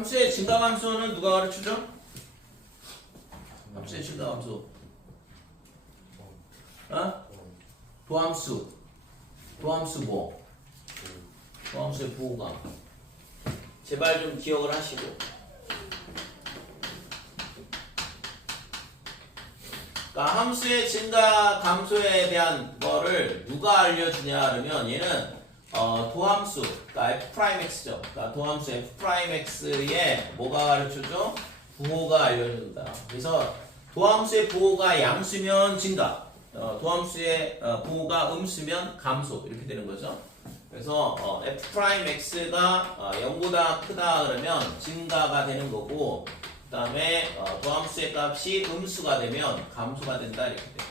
함수의 증가함수는 누가 가르쳐줘? 함수의 증가함수. 어? 도함수. 도함수 뭐? 도함수의 부호가. 제발 좀 기억을 하시고. 그러니까 함수의 증가 감소에 대한 거를 누가 알려주냐 그러면 얘는 도함수, 그러니까 f'x죠. 그러니까 도함수 f'x에 뭐가 가르쳐줘? 부호가 알려준다. 그래서 도함수의 부호가 양수면 증가, 도함수의 부호가 음수면 감소 이렇게 되는 거죠. 그래서 f'x가 0보다 크다 그러면 증가가 되는 거고, 그 다음에 도함수의 값이 음수가 되면 감소가 된다 이렇게 돼요.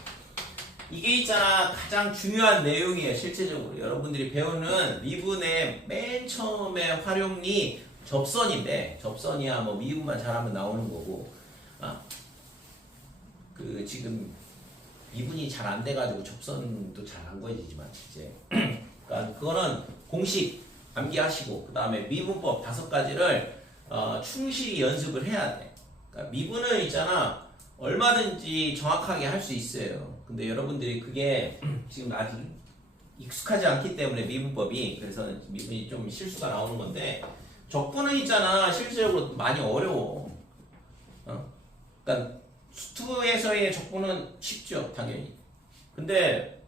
이게 있잖아 가장 중요한 내용이에요. 실제적으로 여러분들이 배우는 미분의 맨 처음에 활용이 접선인데, 접선이야 뭐 미분만 잘하면 나오는 거고, 그 지금 미분이 잘 안 돼가지고 접선도 잘 안 그어지지만 이제 그러니까 그거는 공식 암기하시고, 그 다음에 미분법 5가지를 충실히 연습을 해야 돼. 그러니까 미분은 있잖아 얼마든지 정확하게 할 수 있어요. 근데 여러분들이 그게 지금 아직 익숙하지 않기 때문에 미분법이, 그래서 미분이 좀 실수가 나오는 건데, 적분은 있잖아 실질적으로 많이 어려워. 그러니까 수투에서의 적분은 쉽죠 당연히. 근데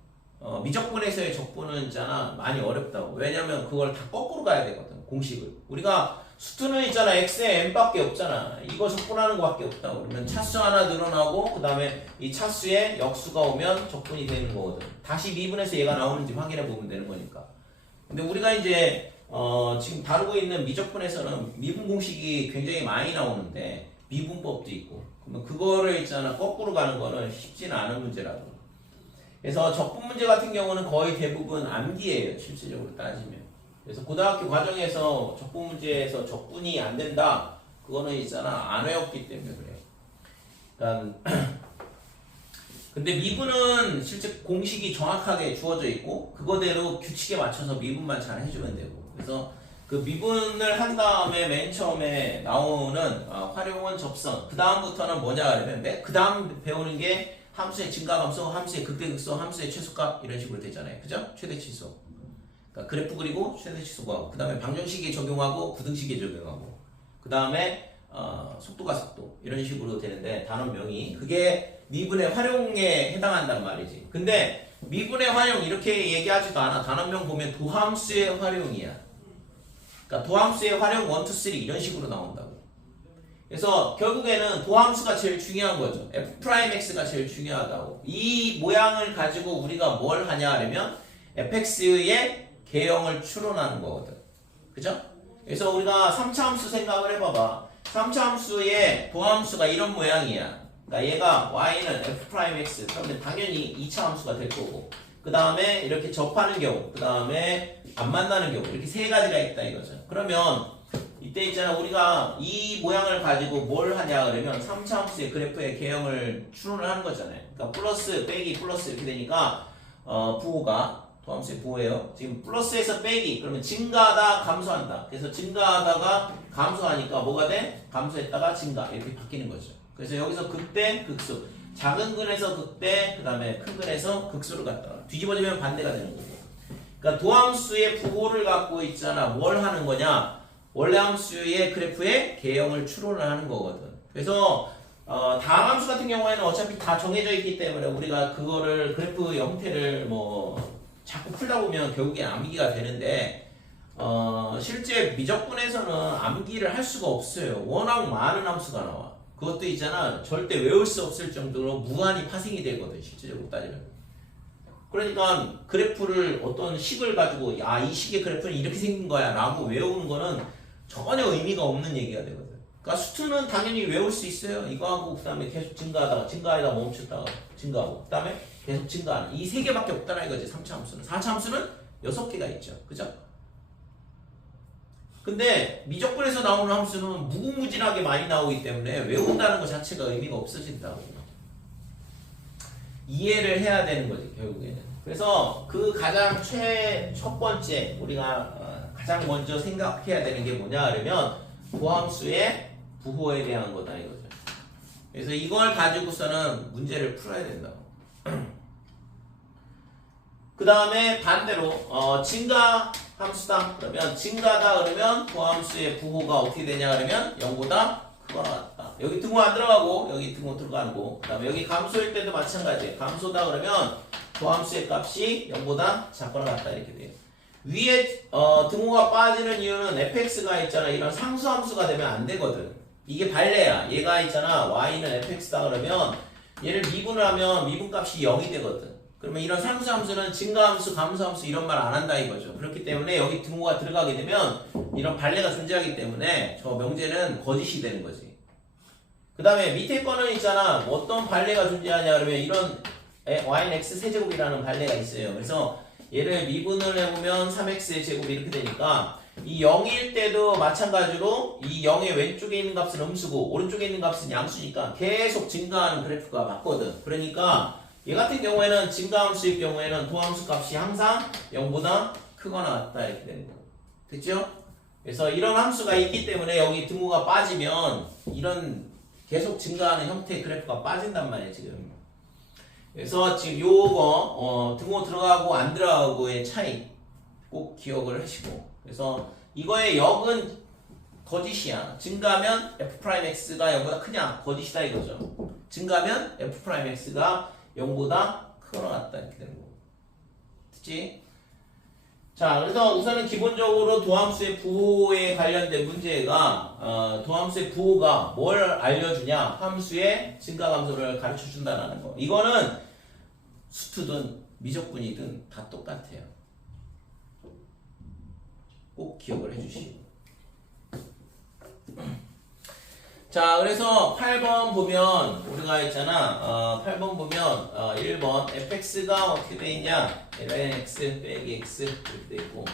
미적분에서의 적분은 있잖아 많이 어렵다고. 왜냐면 그걸 다 거꾸로 가야 되거든 공식을. 우리가 수투는 있잖아 x에 n밖에 없잖아. 이거 적분하는 거밖에 없다고. 그러면 차수 하나 늘어나고 그 다음에 이 차수에 역수가 오면 적분이 되는 거거든. 다시 미분에서 얘가 나오는지 확인해 보면 되는 거니까. 근데 우리가 이제 지금 다루고 있는 미적분에서는 미분 공식이 굉장히 많이 나오는데 미분법도 있고, 그러면 그거를 있잖아 거꾸로 가는 거는 쉽지는 않은 문제라고. 그래서 적분 문제 같은 경우는 거의 대부분 암기예요 실질적으로 따지면. 그래서 고등학교 과정에서 적분 문제에서 적분이 안 된다, 그거는 있잖아 안 외웠기 때문에 그래요. 그러니까 근데 미분은 실제 공식이 정확하게 주어져 있고 그거대로 규칙에 맞춰서 미분만 잘 해주면 되고, 그래서 그 미분을 한 다음에 맨 처음에 나오는 활용은 접선, 그 다음부터는 뭐냐 그러면 그 다음 배우는 게 함수의 증가감소, 함수의 극대극소, 함수의 최소값 이런 식으로 되잖아요. 그죠? 최대치수. 그러니까 그래프 그리고 최대치수 구하고, 그 다음에 방정식에 적용하고 구등식에 적용하고, 그 다음에 속도가 속도 이런 식으로 되는데 단원명이 그게 미분의 활용에 해당한단 말이지. 근데 미분의 활용 이렇게 얘기하지도 않아. 단원명 보면 도함수의 활용이야. 그러니까 도함수의 활용 1, 2, 3 이런 식으로 나온다고. 그래서 결국에는 도함수가 제일 중요한 거죠. f'x가 제일 중요하다고. 이 모양을 가지고 우리가 뭘 하냐 하면 fx의 개형을 추론하는 거거든. 그죠? 그래서 우리가 3차 함수 생각을 해봐봐. 3차 함수의 도함수가 이런 모양이야. 그러니까 얘가 y는 f'x, 그러면 당연히 2차 함수가 될 거고, 그 다음에 이렇게 접하는 경우, 그 다음에 안 만나는 경우, 이렇게 3가지가 있다 이거죠. 그러면 이때 있잖아 우리가 이 모양을 가지고 뭘 하냐 그러면 3차 함수의 그래프의 개형을 추론을 하는 거잖아요. 그러니까 플러스 빼기 플러스 이렇게 되니까 부호가 도함수의 부호예요. 지금 플러스에서 빼기 그러면 증가하다 감소한다. 그래서 증가하다가 감소하니까 뭐가 돼? 감소했다가 증가 이렇게 바뀌는 거죠. 그래서 여기서 극대 극소, 작은 근에서 극대, 그 다음에 큰 근에서 극소를 갖다가 뒤집어지면 반대가 되는 거고. 그러니까 도함수의 부호를 갖고 있잖아 뭘 하는 거냐, 원래 함수의 그래프의 개형을 추론을 하는 거거든. 그래서 다항 함수 같은 경우에는 어차피 다 정해져 있기 때문에 우리가 그거를 그래프 형태를 뭐 자꾸 풀다 보면 결국엔 암기가 되는데, 실제 미적분에서는 암기를 할 수가 없어요. 워낙 많은 함수가 나와. 그것도 있잖아 절대 외울 수 없을 정도로 무한히 파생이 되거든 실제적으로 따지면. 그러니까 그래프를 어떤 식을 가지고 이 식의 그래프는 이렇게 생긴 거야 라고 외우는 거는 전혀 의미가 없는 얘기가 되거든. 그러니까 수투는 당연히 외울 수 있어요. 이거하고 그 다음에 계속 증가하다가 멈췄다가 증가하고, 그 다음에 계속 증가하는 이 3개밖에 없다는 이거지 3차 함수는. 4차 함수는 6개가 있죠. 그죠? 근데 미적분에서 나오는 함수는 무궁무진하게 많이 나오기 때문에 외운다는 것 자체가 의미가 없어진다고. 이해를 해야 되는 거지 결국에는. 그래서 그 가장 첫 번째 우리가 가장 먼저 생각해야 되는 게 뭐냐 그러면 도함수의 부호에 대한 거다 이거죠. 그래서 이걸 가지고서는 문제를 풀어야 된다고. 그 다음에 반대로 증가 함수다 그러면 증가다 그러면 도함수의 부호가 어떻게 되냐 그러면 0보다 크거나 같다. 여기 등호 안 들어가고 여기 등호 들어가고 그 다음에 여기 감소일 때도 마찬가지예요. 감소다 그러면 도함수의 값이 0보다 작거나 같다 이렇게 돼요. 위에 등호가 빠지는 이유는 fx가 있잖아. 이런 상수함수가 되면 안 되거든. 이게 발레야. 얘가 있잖아. y는 fx다 그러면 얘를 미분을 하면 미분값이 0이 되거든. 그러면 이런 상수함수는 증가함수, 감소함수 이런 말 안 한다 이거죠. 그렇기 때문에 여기 등호가 들어가게 되면 이런 발레가 존재하기 때문에 저 명제는 거짓이 되는 거지. 그 다음에 밑에 거는 있잖아. 어떤 발레가 존재하냐 그러면 이런 y는 x 세제곱이라는 발레가 있어요. 그래서 얘를 미분을 해보면 3x의 제곱이 이렇게 되니까 이 0일 때도 마찬가지로 이 0의 왼쪽에 있는 값은 음수고 오른쪽에 있는 값은 양수니까 계속 증가하는 그래프가 맞거든. 그러니까 얘 같은 경우에는 증가함수일 경우에는 도함수 값이 항상 0보다 크거나 같다 이렇게 되는 거예요. 됐죠? 그래서 이런 함수가 있기 때문에 여기 등호가 빠지면 이런 계속 증가하는 형태의 그래프가 빠진단 말이에요 지금. 그래서 지금 요거 등호 들어가고 안 들어가고의 차이 꼭 기억을 하시고. 그래서 이거의 역은 거짓이야. 증가하면 f'x가 0보다 크냐? 거짓이다 이거죠. 증가하면 f'x가 0보다 크거나 같다 이렇게 되는 거고. 됐지? 자, 그래서 우선은 기본적으로 도함수의 부호에 관련된 문제가 도함수의 부호가 뭘 알려주냐? 함수의 증가감소를 가르쳐준다는 거. 이거는 수투든 미적분이든 다 똑같아요. 꼭 기억을 해주시고. 자, 그래서 8번 보면 우리가 있잖아. 8번 보면 1번 fx가 어떻게 돼 있냐? lnx 빼기 x 이렇게 돼 있고.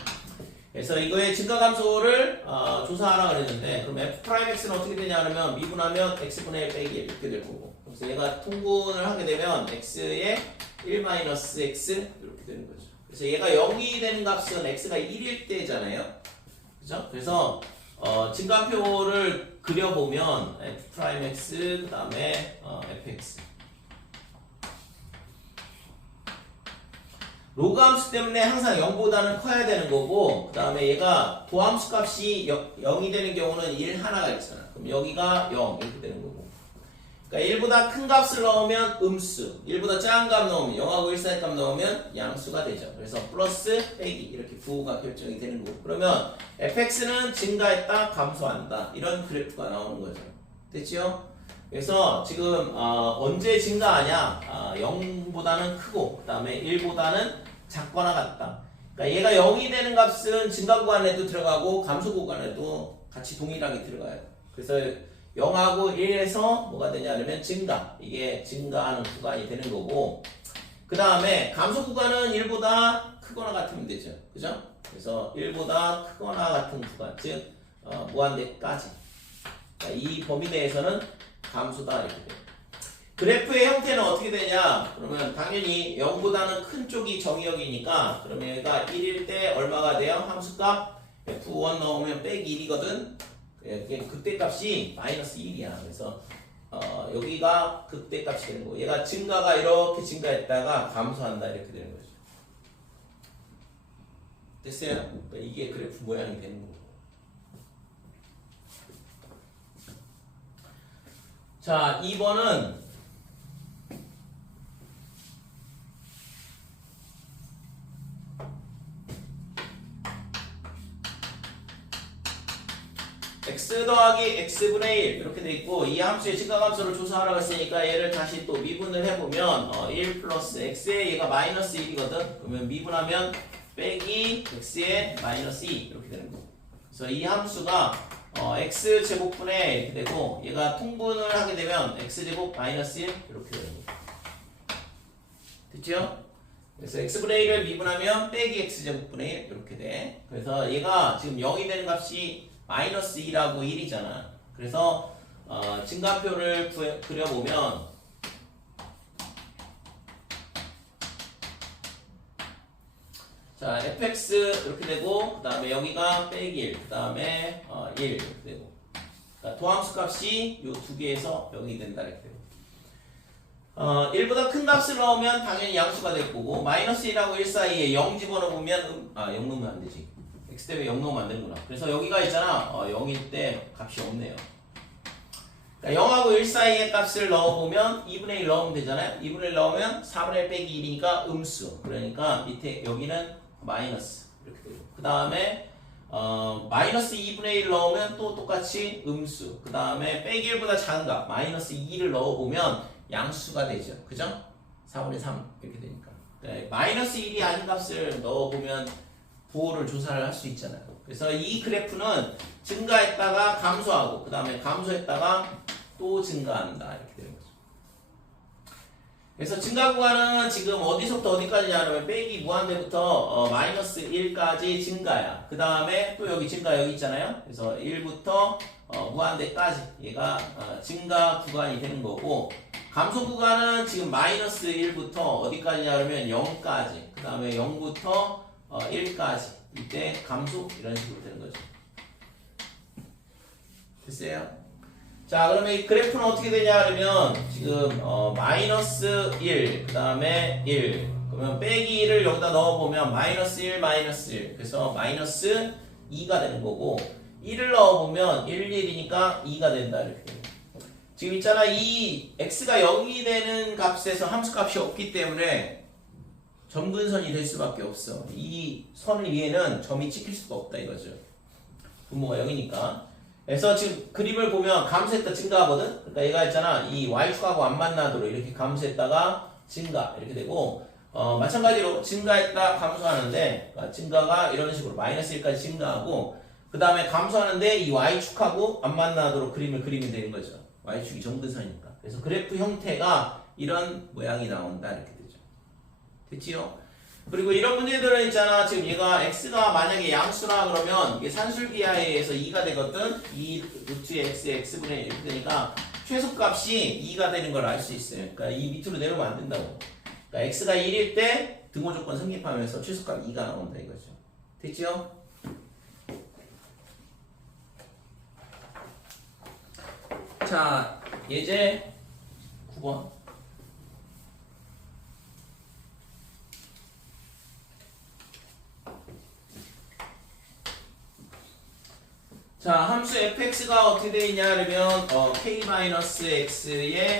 그래서 이거의 증가감소를 조사하라 그랬는데 그럼 f'x는 어떻게 되냐 그러면 미분하면 x분의 1 빼기 1 이렇게 될 거고. 그래서 얘가 통분을 하게 되면 x의 1-x 이렇게 되는 거죠. 그래서 얘가 0이 되는 값은 x가 1일 때잖아요. 그죠? 그래서 증가표를 그려보면 f'x 그 다음에 fx 로그 함수 때문에 항상 0보다는 커야 되는 거고 그 다음에 얘가 도함수 값이 0이 되는 경우는 1 하나가 있잖아. 그럼 여기가 0 이렇게 되는 거고 그러니까 1보다 큰 값을 넣으면 음수 1보다 작은 값 넣으면 0하고 1 사이 값 넣으면 양수가 되죠. 그래서 플러스 빼기 이렇게 부호가 결정이 되는 거고 그러면 fx는 증가했다 감소한다 이런 그래프가 나오는 거죠. 됐죠? 그래서 지금 언제 증가하냐 0보다는 크고 그 다음에 1보다는 작거나 같다. 그러니까 얘가 0이 되는 값은 증가 구간에도 들어가고 감소 구간에도 같이 동일하게 들어가요. 그래서 0하고 1에서 뭐가 되냐면 증가. 이게 증가하는 구간이 되는 거고 그 다음에 감소 구간은 1보다 크거나 같으면 되죠. 그죠? 그래서 1보다 크거나 같은 구간 즉 무한대까지 그러니까 이 범위 내에서는 감소다 이렇게 돼요. 그래프의 형태는 어떻게 되냐 그러면 당연히 0보다는 큰 쪽이 정의역이니까 그러면 얘가 1일 때 얼마가 돼요? 함수값 f1 넣으면 빼기 1이거든. 극대값이 마이너스 1이야. 그래서 여기가 극대값이 되는 거고 얘가 증가가 이렇게 증가했다가 감소한다 이렇게 되는 거죠. 됐어요? 그러니까 이게 그래프 모양이 되는 거고. 자, 2번은 x 더하기 x분의 1 이렇게 돼 있고 이 함수의 증가함수를 조사하라고 했으니까 얘를 다시 또 미분을 해보면 1 플러스 x에 얘가 마이너스 1이거든. 그러면 미분하면 빼기 x에 마이너스 2 이렇게 되는 거. 그래서 이 함수가 x제곱분의 이렇게 되고 얘가 통분을 하게 되면 x제곱 마이너스 1 이렇게 되는 거. 됐죠? 그래서 x분의 1을 미분하면 빼기 x제곱분의 1 이렇게 돼. 그래서 얘가 지금 0이 되는 값이 마이너스 2라고 1이잖아. 그래서 증가표를 그려보면 자 fx 이렇게 되고 그 다음에 여기가 빼기 1 그 다음에 1 이렇게 되고 그러니까 도함수 값이 요 두 개에서 0이 된다 이렇게 돼요. 1보다 큰 값을 넣으면 당연히 양수가 될 거고 마이너스 1하고 1 사이에 0 집어넣으면 0 넣으면 안 되지. x 때문에 0 넣으면 안 되는구나. 그래서 여기가 있잖아. 0일 때 값이 없네요. 그러니까 0하고 1 사이에 값을 넣어보면 2분의 1 넣으면 되잖아요. 2분의 1 넣으면 4분의 1 빼기 1이니까 음수. 그러니까 밑에 여기는 마이너스 이렇게 되고 그 다음에 마이너스 2분의 1 넣으면 또 똑같이 음수. 그 다음에 빼기 1보다 작은 값 마이너스 2를 넣어보면 양수가 되죠. 그죠? 4분의 3 이렇게 되니까. 네, 마이너스 1이 아닌 값을 넣어보면 부호를 조사를 할 수 있잖아요. 그래서 이 그래프는 증가했다가 감소하고 그 다음에 감소했다가 또 증가한다 이렇게 되는 거죠. 그래서 증가 구간은 지금 어디서부터 어디까지냐면 빼기 무한대부터 마이너스 1까지 증가야. 그 다음에 또 여기 증가 여기 있잖아요. 그래서 1부터 무한대까지 얘가 증가 구간이 되는 거고 감소 구간은 지금 마이너스 1부터 어디까지냐 그러면 0까지 그 다음에 0부터 1까지 이때 감소 이런 식으로 되는 거죠. 됐어요? 자 그러면 이 그래프는 어떻게 되냐 그러면 지금 마이너스 1 그 다음에 1 그러면 빼기 1을 여기다 넣어보면 마이너스 1 마이너스 1 그래서 마이너스 2가 되는 거고 1을 넣어보면 1, 1이니까 2가 된다 이렇게 돼요. 지금 있잖아 이 x가 0이 되는 값에서 함수값이 없기 때문에 점근선이 될 수밖에 없어. 이 선을 위에는 점이 찍힐 수가 없다 이거죠. 분모가 0이니까. 그래서 지금 그림을 보면 감소했다 증가하거든. 그러니까 얘가 있잖아 이 y축하고 안 만나도록 이렇게 감소했다가 증가 이렇게 되고 마찬가지로 증가했다 감소하는데 그러니까 증가가 이런 식으로 마이너스 1까지 증가하고 그 다음에 감소하는데 이 y축하고 안 만나도록 그림을 그리면 되는 거죠. y축이 점근선이니까. 그래서 그래프 형태가 이런 모양이 나온다 이렇게 되죠. 됐지요? 그리고 이런 문제들은 있잖아. 지금 얘가 x가 만약에 양수라 그러면 이게 산술기하에 의해서 2가 되거든. 2 루트의 x x분의 1 이렇게 되니까 최소값이 2가 되는 걸 알 수 있어요. 그러니까 이 밑으로 내려오면 안 된다고. 그러니까 x가 1일 때 등호 조건 성립하면서 최소값 2가 나온다 이거죠. 됐지요? 자, 예제 9번. 자, 함수 fx가 어떻게 되어 있냐 그러면 k-x의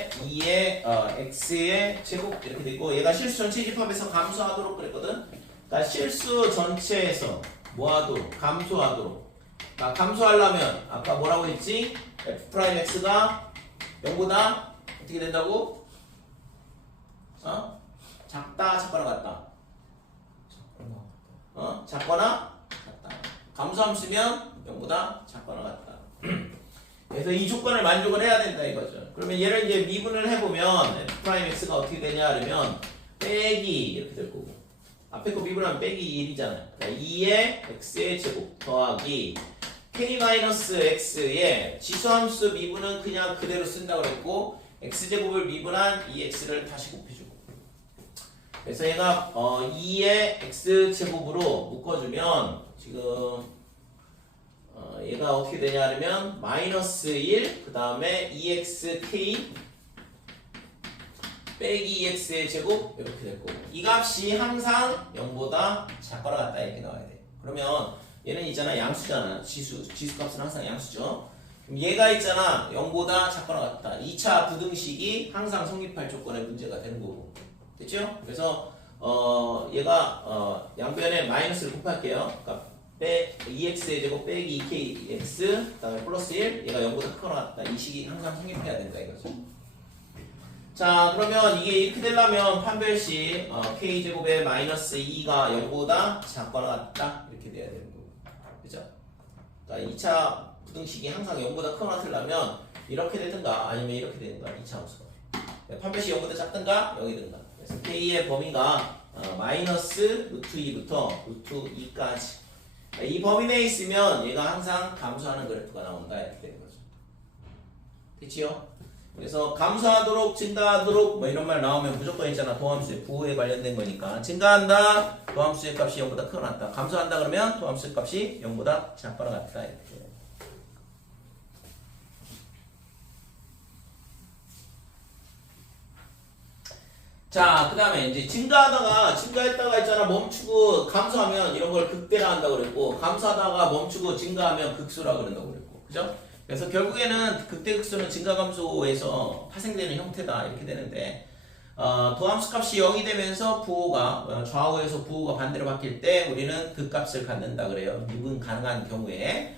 2의 x의 제곱 이렇게 되고 얘가 실수 전체 집합에서 감소하도록 그랬거든. 그러니까 실수 전체에서 뭐하도록 감소하도록. 그러니까 감소하려면 아까 뭐라고 했지? f'x가 0보다 어떻게 된다고? 작다 작거나 같다. 작거나 같다. 감소함수면 0보다 작거나 같다. 그래서 이 조건을 만족을 해야 된다 이거죠. 그러면 얘를 이제 미분을 해보면 f'x가 어떻게 되냐 그러면 빼기 이렇게 될 거고 앞에 거 미분하면 빼기 1이잖아요. 그러니까 2의 x의 제곱 더하기 k-x의 지수함수 미분은 그냥 그대로 쓴다고 그랬고 x제곱을 미분한 2x를 다시 곱해주고 그래서 얘가 2의 x제곱으로 묶어주면 지금 얘가 어떻게 되냐 하면 마이너스 1 그 다음에 2xk 빼기 2x의 제곱 이렇게 될 거고 이 값이 항상 0보다 작거나 같다 이렇게 나와야 돼. 그러면 얘는 있잖아 양수잖아. 지수값은 항상 양수죠. 그럼 얘가 있잖아 0보다 작거나 같다. 2차 부등식이 항상 성립할 조건의 문제가 되는 거고 됐죠? 그래서 얘가 양변에 마이너스를 곱할게요. 그러니까 2x의 제곱 빼기 2kx 그 다음에 플러스 1 얘가 0보다 크거나 같다. 이 식이 항상 성립해야 된다 이거죠. 자 그러면 이게 이렇게 되려면 판별식 k제곱의 마이너스 2가 0보다 작거나 같다 이렇게 돼야 되는 거고 그죠? 그러니까 2차 부등식이 항상 0보다 크거나 같으려면 이렇게 되든가 아니면 이렇게 되든가 2차 함수가 판별식 0보다 작든가 0이든가 그래서 k의 범위가 마이너스 루트 2부터 루트 2까지 이 범위 내에 있으면 얘가 항상 감소하는 그래프가 나온다 이렇게 되는 거죠. 됐지요? 그래서 감소하도록 증가하도록 뭐 이런 말 나오면 무조건 있잖아. 도함수의 부호에 관련된 거니까 증가한다 도함수의 값이 0보다 크거나 같다. 감소한다 그러면 도함수의 값이 0보다 작거나 같다 이렇게. 자, 그 다음에 이제 증가했다가 있잖아. 멈추고 감소하면 이런 걸 극대라 한다고 그랬고, 감소하다가 멈추고 증가하면 극소라 그런다고 그랬고. 그죠? 그래서 결국에는 극대 극소는 증가 감소에서 파생되는 형태다. 이렇게 되는데, 도함수 값이 0이 되면서 부호가, 좌우에서 부호가 반대로 바뀔 때 우리는 그 값을 갖는다 그래요. 미분 가능한 경우에.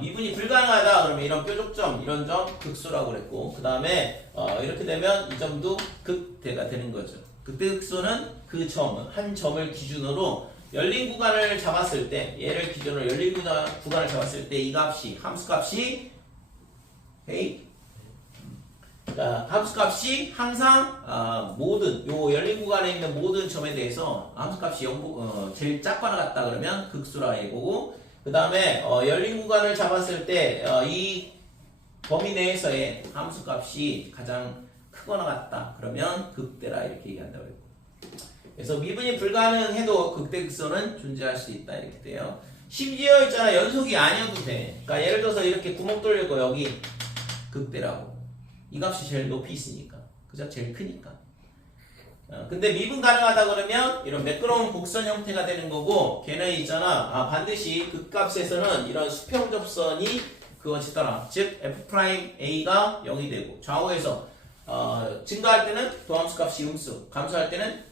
미분이 불가능하다 그러면 이런 뾰족점 이런 점 극소라고 그랬고 그 다음에 이렇게 되면 이 점도 극대가 되는 거죠. 극대 극소는 그 점, 한 점을 기준으로 열린 구간을 잡았을 때 얘를 기준으로 열린 구간을 잡았을 때 이 값이 함수값이 그러니까 함수값이 항상 모든 요 열린 구간에 있는 모든 점에 대해서 함수값이 제일 작거나 같다 그러면 극소라 이거고 그 다음에 열린 구간을 잡았을 때 이 범위 내에서의 함수값이 가장 크거나 같다 그러면 극대라 이렇게 얘기한다고 했고 그래서 미분이 불가능해도 극대 극소는 존재할 수 있다 이렇게 돼요. 심지어 있잖아 연속이 아니어도 돼. 그러니까 예를 들어서 이렇게 구멍 뚫리고 여기 극대라고 이 값이 제일 높이 있으니까 그죠? 제일 크니까 근데 미분 가능하다 그러면 이런 매끄러운 곡선 형태가 되는 거고 걔는 있잖아 반드시 극값에서는 이런 수평 접선이 그것이더라. 즉 f'a가 0이 되고 좌우에서 증가할 때는 도함수 값이 음수 감소할 때는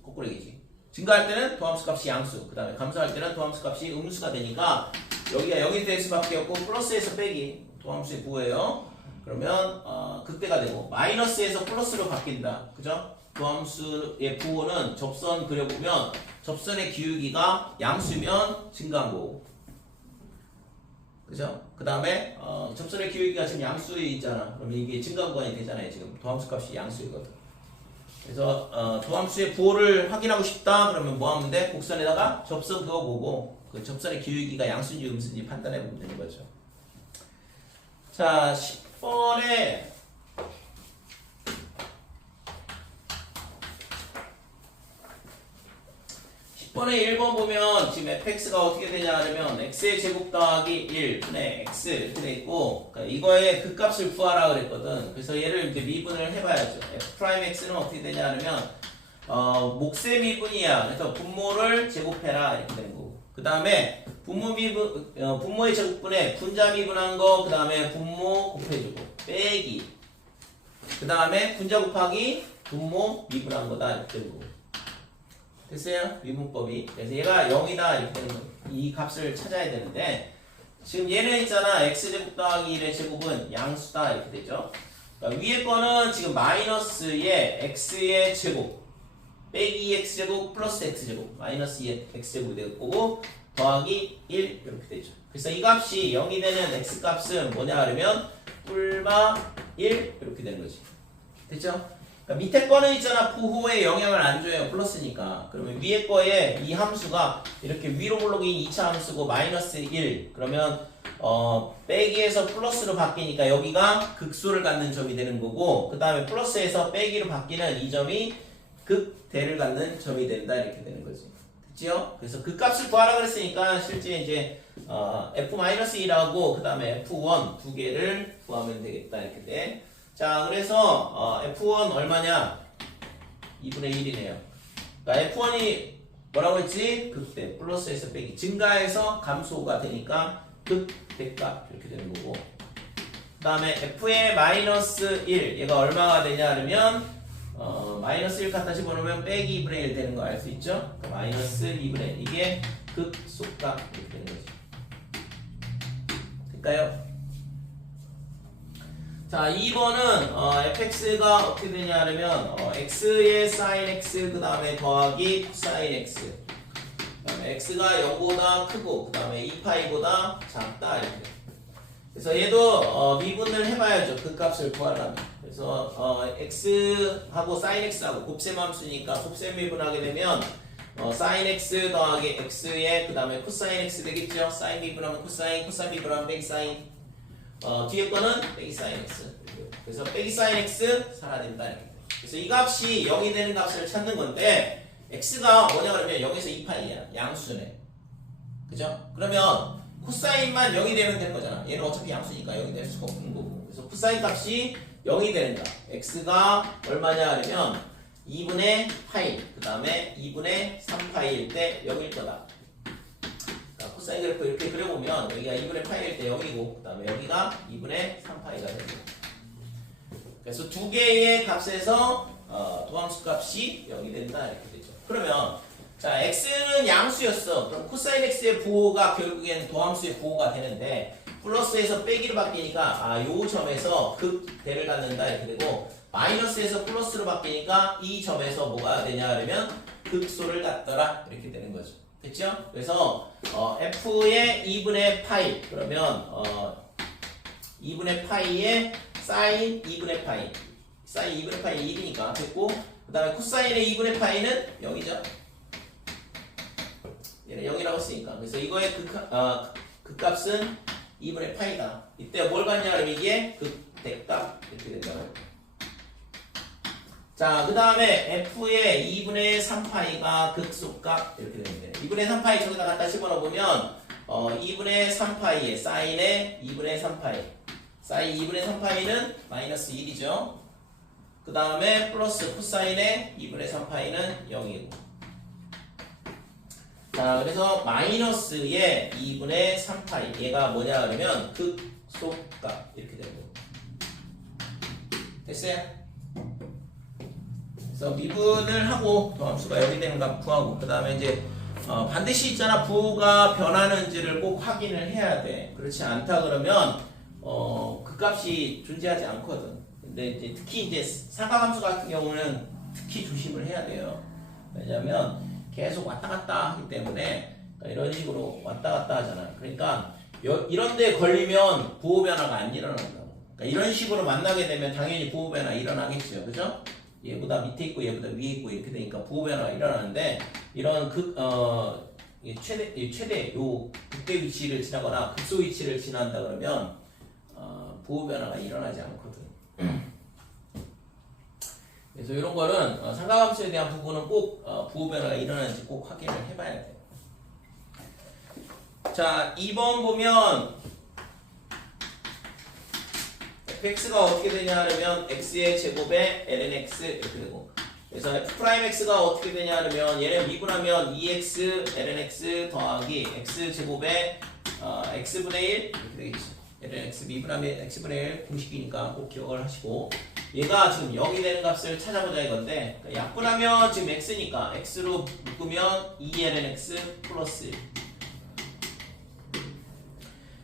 거꾸로 얘기지 증가할 때는 도함수 값이 양수 그 다음에 감소할 때는 도함수 값이 음수가 되니까 여기가 0이 될 수밖에 없고 플러스에서 빼기 도함수의 부호예요. 그러면 극대가 되고 마이너스에서 플러스로 바뀐다. 그죠? 도함수의 부호는 접선 그려보면 접선의 기울기가 양수면 증가한 거고 그죠? 그 다음에 접선의 기울기가 지금 양수에 있잖아. 그러면 이게 증가 구간이 되잖아요. 지금 도함수 값이 양수이거든. 그래서 도함수의 부호를 확인하고 싶다. 그러면 뭐 하면 돼? 곡선에다가 접선 그거 보고 그 접선의 기울기가 양수인지 음수인지 판단해 보면 되는 거죠. 자, 10번에 10번에 1번 보면 지금 fx가 어떻게 되냐 하면 x의 제곱 더하기 1 분의 x 이렇게 돼 있고 그러니까 이거의 극값을 구하라 그랬거든. 그래서 얘를 이제 미분을 해봐야죠. f'x는 어떻게 되냐 하면 몫의 미분이야. 그래서 분모를 제곱해라 이렇게 되는 거고 그 다음에 분모의 제곱분에 분자 미분한 거 그 다음에 분모 곱해주고 빼기 그 다음에 분자 곱하기 분모 미분한 거다 이렇게 되는 거고 됐어요? 미분법이. 그래서 얘가 0이다 이렇게 되는 거예요. 이 값을 찾아야 되는데 지금 얘는 있잖아 x제곱 더하기 1의 제곱은 양수다 이렇게 되죠. 그러니까 위에 거는 지금 마이너스의 x의 제곱 빼기 x제곱 플러스 x제곱 마이너스 2의 x제곱이 될 거고 더하기 1 이렇게 되죠. 그래서 이 값이 0이 되는 x값은 뭐냐 하면 뿔마 1 이렇게 되는 거지. 됐죠? 그러니까 밑에 거는 있잖아 부호에 영향을 안 줘요. 플러스니까. 그러면 위에 거에 이 함수가 이렇게 위로 블록인 2차 함수고 마이너스 1 그러면 빼기에서 플러스로 바뀌니까 여기가 극소를 갖는 점이 되는 거고 그 다음에 플러스에서 빼기로 바뀌는 이 점이 극대를 갖는 점이 된다 이렇게 되는 거지. 됐지요? 그래서 그 값을 구하라 그랬으니까 실제 이제 f-1하고 그 다음에 f1 두 개를 구하면 되겠다 이렇게 돼. 자 그래서 f1 얼마냐 2분의 1이네요. 그러니까 f1이 뭐라고 했지? 극대 플러스에서 빼기 증가해서 감소가 되니까 극대값 이렇게 되는 거고 그 다음에 f의 마이너스 1 얘가 얼마가 되냐 하면 마이너스 1 갖다 집어넣으면 빼기 2분의 1 되는 거 알 수 있죠? 그러니까 마이너스 2분의 1 이게 극소값 이렇게 되는 거죠. 될까요? 자 2번은 fx가 어떻게 되냐 하면 x의 sin x 그 다음에 더하기 sin x 그 다음에 x가 0보다 크고 그 다음에 2파이보다 작다 이렇게. 그래서 얘도 미분을 해봐야죠. 그 값을 구하려면. 그래서 x하고 sin x하고 곱셈 함수니까 곱셈 미분하게 되면 sin x 더하기 x에 그 다음에 코사인 x 되겠죠. sin 미분하면 코사인, 코사인 미분하면 빼기 사인 뒤에 거는 빼기 사인 x. 그래서 빼기 사인 x 사라진다 이렇게. 그래서 이 값이 0이 되는 값을 찾는 건데 x가 뭐냐 그러면 0에서 2파이야. 양수네. 그죠? 그러면 코사인만 0이 되면 되는 거잖아. 얘는 어차피 양수니까 0이 될 수가 없는 거고. 그래서 코사인 값이 0이 된다. x가 얼마냐 하면 2분의 파이, 그 다음에 2분의 3파이일 때 0일 거다. 그러니까 코사인 그래프 이렇게 그려보면 여기가 2분의 파이일 때 0이고, 그 다음에 여기가 2분의 3파이가 되고. 그래서 두 개의 값에서 도함수 값이 0이 된다 이렇게 되죠. 그러면 자, x는 양수였어. 그럼 코사인 x의 부호가 결국엔 도함수의 부호가 되는데 플러스에서 빼기로 바뀌니까 요 점에서 극대를 갖는다 이렇게 되고, 마이너스에서 플러스로 바뀌니까 이 점에서 뭐가 되냐 하면 극소를 갖더라 이렇게 되는 거죠. 됐죠? 그래서 f의 2분의 파이, 그러면 2분의 파이에 사인 2분의 파이, 사인 2분의 파이 1이니까 됐고, 그 다음에 코사인의 2분의 파이는 0이죠. 얘는 0이라고 쓰니까. 그래서 이거의 극값은 2분의 파이다. 이때 뭘 갖냐 하면 이게 극대값 이렇게 된다고. 자, 그 다음에 f의 2분의 3파이가 극소값 이렇게 되는데, 2분의 3파이 저기다 갖다 집어넣으면 2분의 3파이에 사인의 2분의 3파이, 사인 2분의 3파이는 마이너스 1이죠. 그 다음에 플러스 코사인의 2분의 3파이는 0이고. 자, 그래서 마이너스의 2분의 3파이, 얘가 뭐냐 그러면 극소값 이렇게 되는 거고. 됐어요? 그래서 미분을 하고 도함수가 0이 되는 값 구하고, 그 다음에 이제 반드시 있잖아, 부호가 변하는지를 꼭 확인을 해야 돼. 그렇지 않다 그러면 그 값이 존재하지 않거든. 근데 이제 특히 이제 사각함수 같은 경우는 특히 조심을 해야 돼요. 왜냐면 계속 왔다 갔다 하기 때문에 이런 식으로 왔다 갔다 하잖아요. 그러니까 이런 데 걸리면 부호 변화가 안 일어난다고. 그러니까 이런 식으로 만나게 되면 당연히 부호 변화 일어나겠죠. 그죠? 얘보다 밑에 있고 얘보다 위에 있고 이렇게 되니까 부호 변화가 일어나는데, 이런 최대 요 극대 위치를 지나거나 극소 위치를 지난다 그러면 부호 변화가 일어나지 않거든. 그래서 이런 거는 삼각함수에 대한 부분은 꼭 부호 변화가 일어나는지 꼭 확인을 해봐야 돼요. 자, 2번 보면 fx가 어떻게 되냐 하면 x의 제곱에 lnx 이렇게 되고, 그래서 f'x가 어떻게 되냐 하면 얘를 미분하면 2x lnx 더하기 x 제곱에 x분의 1 이렇게 되겠죠. lnx 미분하면 x분의 1 공식이니까 꼭 기억을 하시고, 얘가 지금 0이 되는 값을 찾아보자 이건데, 그러니까 약분하면 지금 x니까 x로 묶으면 2lnx 플러스 1.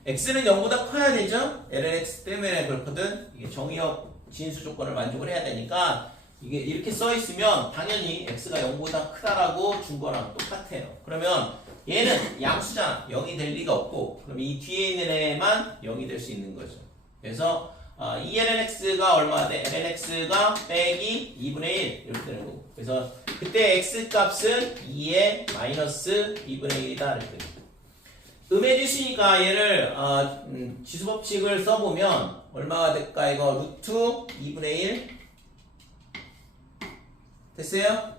x는 0보다 커야 되죠? lnx 때문에 그렇거든. 이게 정의역 진수 조건을 만족을 해야 되니까 이게 이렇게 써 있으면 당연히 x가 0보다 크다라고 준 거랑 똑같아요. 그러면 얘는 양수잖아. 0이 될 리가 없고, 그럼 이 뒤에 있는 애만 0이 될 수 있는 거죠. 그래서 2lnx가 얼마나 돼? lnx가 빼기 2분의 1 이렇게 되는 거고, 그래서 그때 x 값은 2의 마이너스 2분의 1이다 이렇게 됩니다. 음해주시니까 얘를 지수법칙을 써보면 얼마가 될까? 이거 루트 2분의 1 됐어요?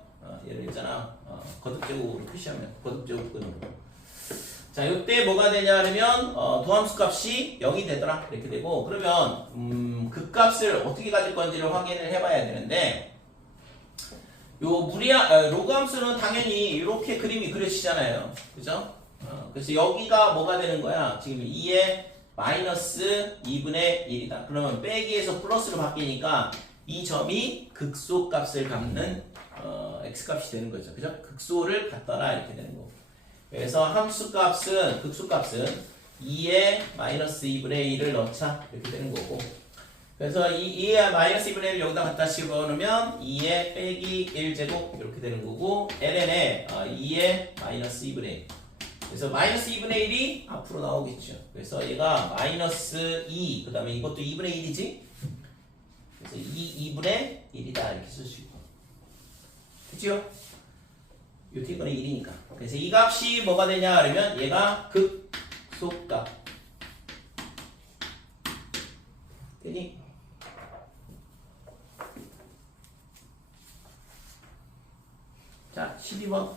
얘를 있잖아, 거듭제곱으로 표시하면 거듭제곱 끄는 거. 자, 이때 뭐가 되냐 하면 도함수 값이 0이 되더라 이렇게 되고, 그러면 그 값을 어떻게 가질 건지를 확인을 해봐야 되는데, 요 로그 함수는 당연히 이렇게 그림이 그려지잖아요. 그죠? 그래서 여기가 뭐가 되는 거야? 지금 2의 마이너스 2분의 1이다. 그러면 빼기에서 플러스로 바뀌니까 이 점이 극소 값을 갖는 x 값이 되는 거죠. 그죠? 극소를 갖더라 이렇게 되는 거고. 그래서 함수 값은, 극소 값은 2의 마이너스 2분의 1을 넣자 이렇게 되는 거고, 그래서 2의 마이너스 2분의 1을 여기다 갖다 집어넣으면 2의 빼기 1제곱 이렇게 되는 거고, ln에 2의 마이너스 2분의 1. 그래서 마이너스 2분의 1이 앞으로 나오겠죠. 그래서 얘가 마이너스 2, 그 다음에 이것도 2분의 1이지? 그래서 2분의 1이다 이렇게 쓸 수 있고. 그죠? 요 t분의 1이니까. 그래서 이 값이 뭐가 되냐 그러면 얘가 극소값. 되니? 자, 12번.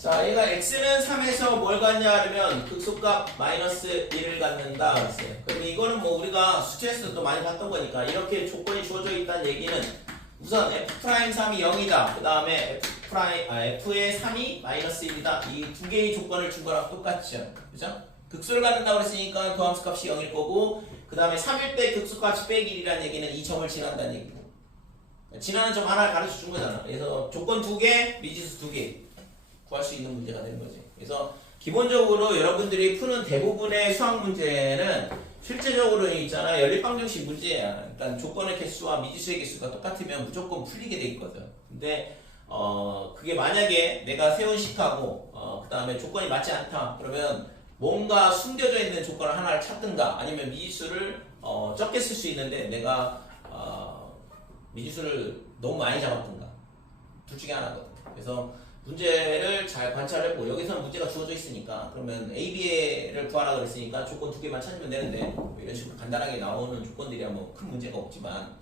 자, 얘가 x는 3에서 뭘 갖냐 하면 극소값 마이너스 1을 갖는다 그랬어요. 그럼 이거는 뭐 우리가 수치에서도 많이 봤던 거니까 이렇게 조건이 주어져 있다는 얘기는 우선 f'3이 0이다. 그 다음에 f의 3이 마이너스 1이다. 이 두 개의 조건을 준 거랑 똑같죠. 그죠? 극소를 갖는다고 그랬으니까 그 함수 값이 0일 거고 그 다음에 3일 때 극소값이 빼기 1이라는 얘기는 이 점을 지난다는 얘기고 지나는 점 하나를 가르쳐 준 거잖아. 그래서 조건 2개, 미지수 2개 구할 수 있는 문제가 되는 거지. 그래서 기본적으로 여러분들이 푸는 대부분의 수학 문제는 실제적으로 있잖아 연립방정식 문제야. 일단 조건의 개수와 미지수의 개수가 똑같으면 무조건 풀리게 돼 있거든. 근데 그게 만약에 내가 세운 식하고 그 다음에 조건이 맞지 않다 그러면 뭔가 숨겨져 있는 조건을 하나를 찾든가 아니면 미지수를 적게 쓸 수 있는데 내가 미지수를 너무 많이 잡았든가 둘 중에 하나거든. 그래서 문제를 잘 관찰해보고 여기서는 문제가 주어져 있으니까 그러면 AB를 구하라 그랬으니까 조건 2개만 찾으면 되는데 뭐 이런 식으로 간단하게 나오는 조건들이야 뭐 큰 문제가 없지만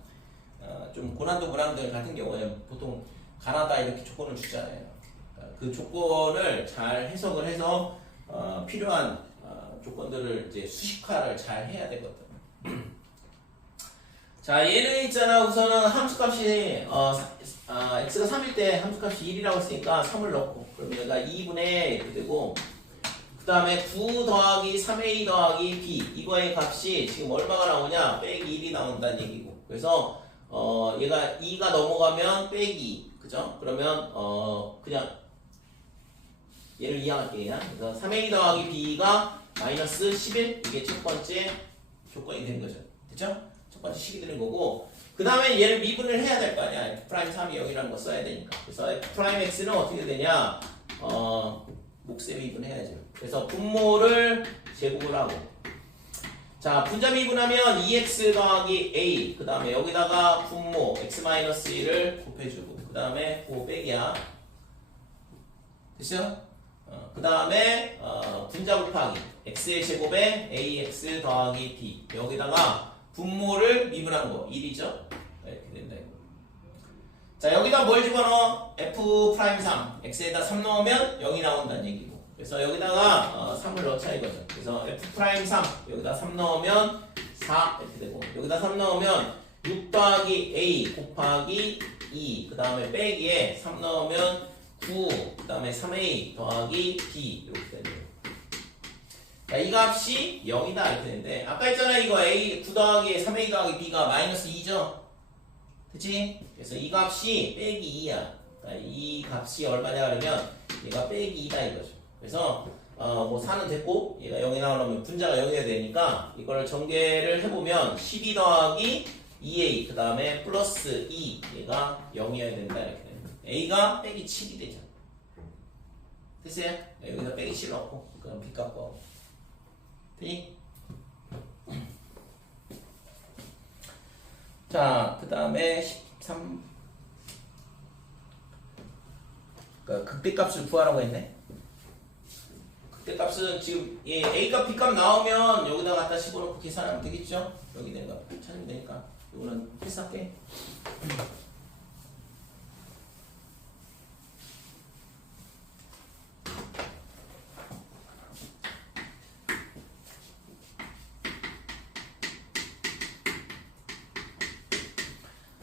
좀 고난도 문항들 같은 경우에는 보통 가나다 이렇게 조건을 주잖아요. 그 조건을 잘 해석을 해서 필요한 조건들을 이제 수식화를 잘 해야 되거든. 자, 얘는 있잖아. 우선은 함수값이 x가 3일 때 함수값이 1이라고 했으니까 3을 넣고 그럼 여기가 2분의 이렇게 되고 그 다음에 9 더하기 3a 더하기 b 이거의 값이 지금 얼마가 나오냐? 빼기 1이 나온다는 얘기고 그래서 얘가 2가 넘어가면 빼기 그죠? 그러면 그냥 얘를 이해할게요. 그래서 3a 더하기 b가 마이너스 11 이게 첫 번째 조건이 되는 거죠. 됐죠? 첫 번째 식이 되는 거고 그 다음에 얘를 미분을 해야 될 거 아니야. f'3이 0이라는 거 써야 되니까. 그래서 f'x는 어떻게 되냐 몫에 미분해야죠. 그래서 분모를 제곱을 하고 자 분자 미분하면 2x 더하기 a 그 다음에 여기다가 분모 x-1을 곱해주고 그 다음에 그 빼기야. 됐죠? 그 다음에 분자 곱하기 x의 제곱에 ax 더하기 b 여기다가 분모를 미분한 거 1이죠? 이렇게 된다 이거. 자 여기다 뭘 집어넣어? f'3 x에다 3 넣으면 0이 나온다는 얘기고 그래서 여기다가 3을 넣자 이거죠. 그래서 f'3 여기다 3 넣으면 4 이렇게 되고 여기다 3 넣으면 6 더하기 a 곱하기 2 그 다음에 빼기에 3 넣으면 9 그 다음에 3a 더하기 b 이렇게 되네요. 자, 이 값이 0이다 이렇게 되는데 아까 했잖아 이거 a 9 더하기 3a 더하기 b가 마이너스 2죠? 그치? 그래서 이 값이 빼기 2야. 그러니까 이 값이 얼마냐 그러면 얘가 빼기 2다 이거죠. 그래서 뭐 4는 됐고 얘가 0이 나오려면 분자가 0이어야 되니까 이걸 전개를 해보면 12 더하기 2a 그 다음에 플러스 2 얘가 0이어야 된다 이렇게 되는 거예요. a가 빼기 7이 되죠. 됐어요? 여기서 빼기 7 넣고 그럼 b 값고 되니? 자, 그 다음에 13 극대값을 구하라고 했네. 극대값은 지금 A값 B값 나오면 여기다 갖다 집어넣고 계산하면 되겠죠? 여기 있는 거 찾으면 되니까 이거는 패스할게.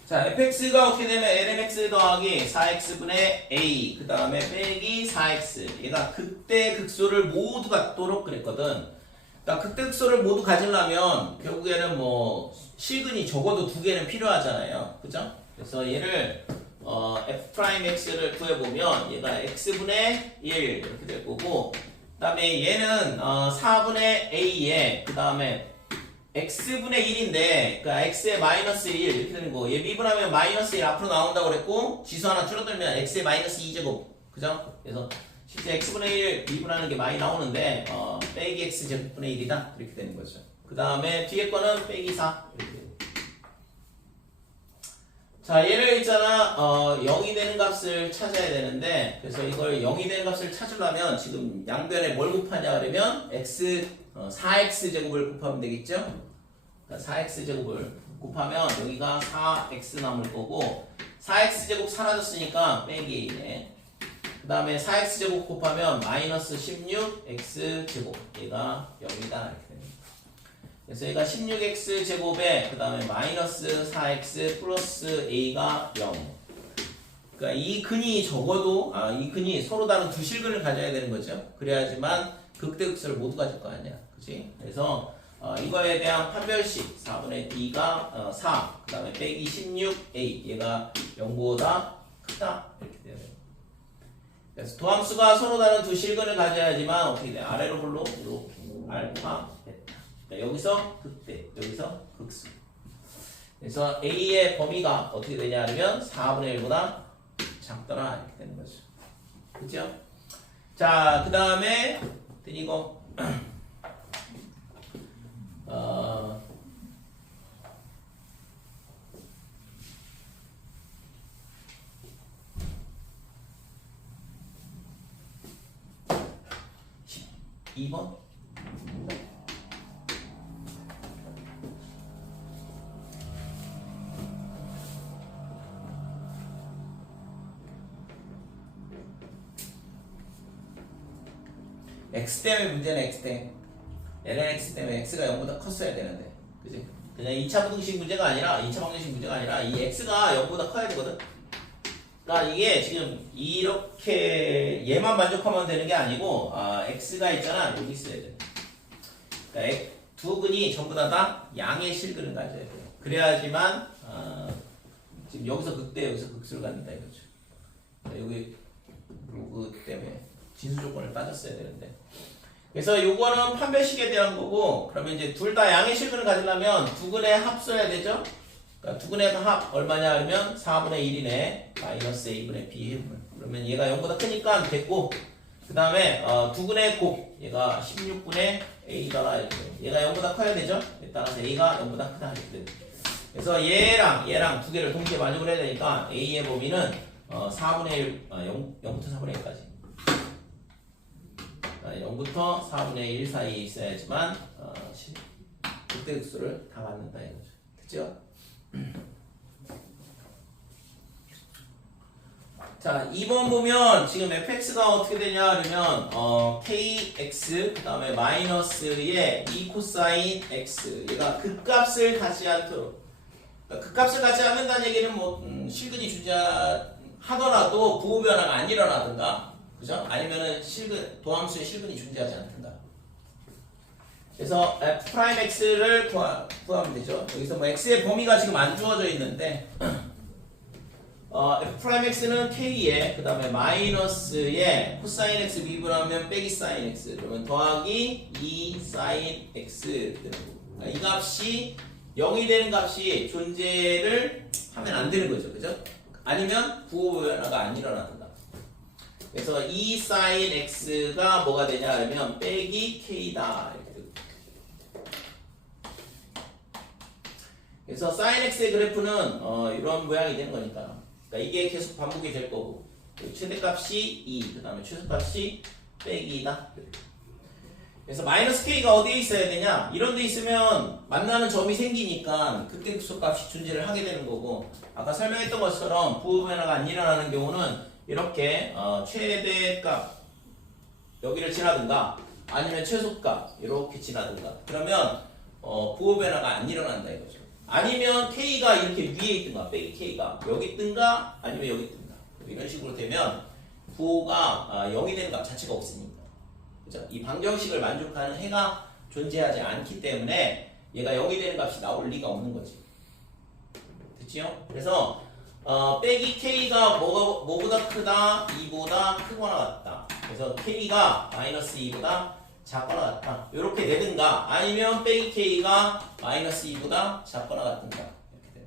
자, fx가 어떻게 되면 lmx 더하기 4x분의 a 그 다음에 빼기 4x 얘가 극대 극소를 모두 갖도록 그랬거든. 그러니까 극대 극소를 모두 가지려면 결국에는 뭐 실근이 적어도 2개는 필요하잖아요. 그죠? 그래서 얘를 f'x를 구해보면 얘가 x분의 1 이렇게 될 거고 그 다음에 얘는 4분의 a에 그 다음에 x분의 1인데 그 x의 마이너스 1 이렇게 되는 거. 얘 미분하면 마이너스 1 앞으로 나온다고 그랬고 지수 하나 줄어들면 x의 마이너스 2제곱 그죠? 그래서 실제 x분의 1 미분하는 게 많이 나오는데 빼기 x제곱분의 1이다 이렇게 되는 거죠. 그 다음에 뒤에 거는 빼기 4 이렇게 되고. 자 얘를 있잖아 0이 되는 값을 찾아야 되는데 그래서 이걸 0이 되는 값을 찾으려면 지금 양변에 뭘 곱하냐 그러면 x 4x제곱을 곱하면 되겠죠? 4x제곱을 곱하면 여기가 4x 남을 거고 4x제곱 사라졌으니까 빼기 1이네. 그 다음에 4x제곱 곱하면 마이너스 16x제곱 얘가 0이다 이렇게 됩니다. 그래서 얘가 16x제곱에 그 다음에 마이너스 4x 플러스 a가 0. 그러니까 이 근이 적어도 이 근이 서로 다른 두 실근을 가져야 되는 거죠. 그래야지만 극대극소를 모두 가질 거 아니야. 그치? 그래서 이거에 대한 판별식 4분의 d가 4, 그 다음에 빼기 16a 얘가 0보다 크다 이렇게 돼요. 그래서 도함수가 서로 다른 두 실근을 가져야지만 어떻게 돼? 아래로 불러 이렇게 알파, 베타. 여기서 극대, 여기서 극수. 그래서 a의 범위가 어떻게 되냐 하면 4분의 1보다 작더라 이렇게 되는 거죠. 그죠? 자, 그 다음에 이거 2번 x 때문에 문제는 x 때문에 lnx 때문에 x가 0보다 컸어야 되는데 그지? 그냥 2차 부등식 문제가 아니라 2차 방정식 문제가 아니라 이 x가 0보다 커야 되거든. 그러니까 이게 지금 이렇게 얘만 만족하면 되는 게 아니고 x가 있잖아 여기 있어야 돼. 그러니까 두 근이 전부 다 양의 실근을 가져야 돼요. 그래야지만 지금 여기서 극대 여기서 극수를 갖는다 이거죠. 여기 로그 때문에 진수 조건을 따졌어야 되는데. 그래서 요거는 판별식에 대한 거고 그러면 이제 둘 다 양의 실근을 가지려면 두 근의 합 써야 되죠. 그러니까 두 근의 합 얼마냐 하면 4분의 1이네 마이너스 a분의 b 해분. 그러면 얘가 0보다 크니까 됐고 그 다음에 두 근의 곱 얘가 16분의 a더라 이렇게. 얘가 0보다 커야 되죠. 따라서 a가 0보다 크다 이렇게. 그래서 얘랑 두 개를 동시에 만족을 해야 되니까 a의 범위는 4분의 1 0부터 4분의 1까지 0부터 4분의 1 사이에 있어야지만 극대극소를 다 갖는다 이거죠. 됐죠? 자, 2번 보면 지금 fx가 어떻게 되냐 그러면 kx 그 다음에 마이너스의 2 코사인 x 얘가 극값을 갖지 않도록 그러니까 극값을 갖지 않는다는 얘기는 뭐 실근이 존재하더라도 부호 변화가 안 일어나든가 그죠? 아니면은 도함수의 실근이 존재하지 않든가. 그래서 f'x를 구하면 되죠. 여기서 뭐 x의 범위가 지금 안 주어져 있는데 f'x는 k에 그 다음에 마이너스에 코사인 x 미분하면 빼기 사인 x 그러면 더하기 2 사인 x 이 값이 0이 되는 값이 존재를 하면 안 되는 거죠. 그죠? 아니면 부호 변화가 안 일어나든가. 그래서 2 사인 x가 뭐가 되냐 하면 빼기 k다 이렇게. 그래서 사인 x의 그래프는 이런 모양이 되는 거니까. 그러니까 이게 계속 반복이 될 거고 최대값이 2, 그 다음에 최소값이 빼기 2다. 그래서 마이너스 k가 어디에 있어야 되냐? 이런 데 있으면 만나는 점이 생기니까 극대극소 값이 존재를 하게 되는 거고 아까 설명했던 것처럼 부호 변화가 안 일어나는 경우는 이렇게 최대값 여기를 지나든가 아니면 최소값 이렇게 지나든가 그러면 부호 변화가 안 일어난다 이거죠. 아니면 k가 이렇게 위에 있든가 빼기 k가 여기 있든가 아니면 여기 있든가 이런 식으로 되면 부호가 0이 되는 값 자체가 없으니까 그죠? 이 방정식을 만족하는 해가 존재하지 않기 때문에 얘가 0이 되는 값이 나올 리가 없는 거지. 됐지요? 그래서 빼기 k가 뭐보다 크다? 2보다 크거나 같다. 그래서 k가 마이너스 2보다 작거나 같다. 이렇게 되든가 아니면 빼기 k가 마이너스 2보다 작거나 같든가 이렇게 돼요.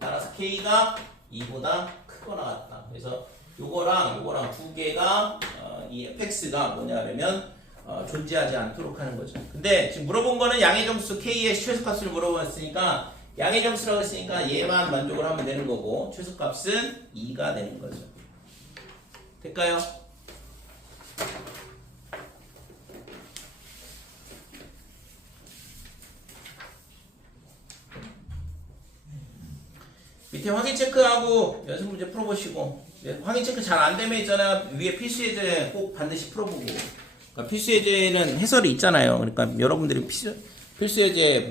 따라서 k가 2보다 크거나 같다. 그래서 요거랑 두 개가 이 fx가 뭐냐면 존재하지 않도록 하는 거죠. 근데 지금 물어본 거는 양의 점수 k의 최소값을 물어봤으니까 양의 점수라고 했으니까 얘만 만족을 하면 되는 거고 최소값은 2가 되는 거죠. 될까요? 밑에 확인 체크하고 연습 문제 풀어보시고 확인 체크 잘 안 되면 있잖아. 위에 필수 예제 꼭 반드시 풀어보고. 그러니까 필수 예제는 해설이 있잖아요. 그러니까 여러분들이 필수 예제